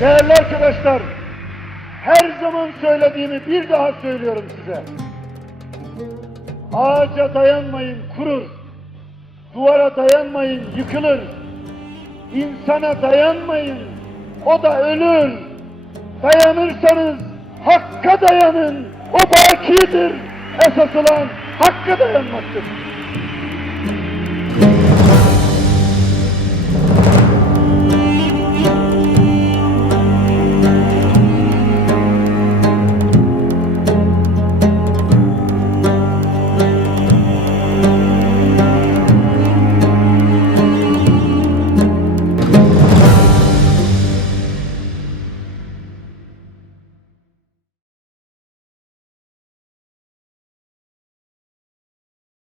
Değerli Arkadaşlar, her zaman söylediğimi bir daha söylüyorum size. Ağaca dayanmayın, kurur. Duvara dayanmayın, yıkılır. insana dayanmayın, o da ölür. Dayanırsanız hakka dayanın, o bakidir. Esas olan hakka dayanmaktır.